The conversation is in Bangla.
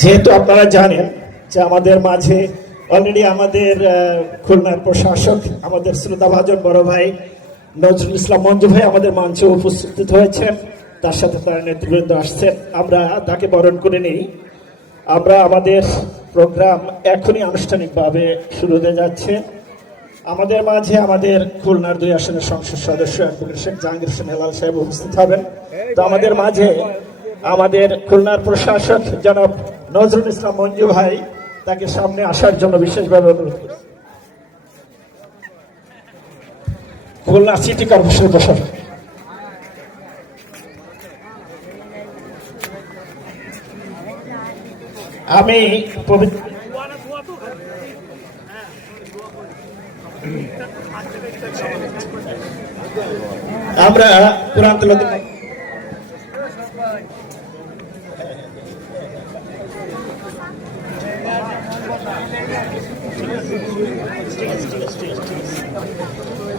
যেহেতু আপনারা জানেন যে আমাদের মাঝে অলরেডি আমাদের খুলনার প্রশাসক আমাদের শ্রোতাভাজন বড় ভাই নজরুল ইসলাম মঞ্জু ভাই আমাদের মঞ্চে উপস্থিত হয়েছেন, তার সাথে তার নেতৃবৃন্দ আসছেন। আমরা তাকে বরণ করে নিই। আমরা আমাদের প্রোগ্রাম এখনই আনুষ্ঠানিকভাবে শুরু হতে যাচ্ছে। আমাদের মাঝে আমাদের খুলনার 2 আসনের সংসদ সদস্য অ্যাডভোকেট শেখ জাহাঙ্গীর হোসেন হেলাল সাহেব উপস্থিত হবেন। তো আমাদের মাঝে আমাদের খুলনার প্রশাসক জনাব নজরুল ইসলাম মঞ্জু ভাই, তাকে সামনে আসার জন্য বিশেষভাবে অনুরোধ করি। খুলনা সিটি কর্পোরেশনের প্রশাসক আমি আমরা কোরআন তেলাওয়াত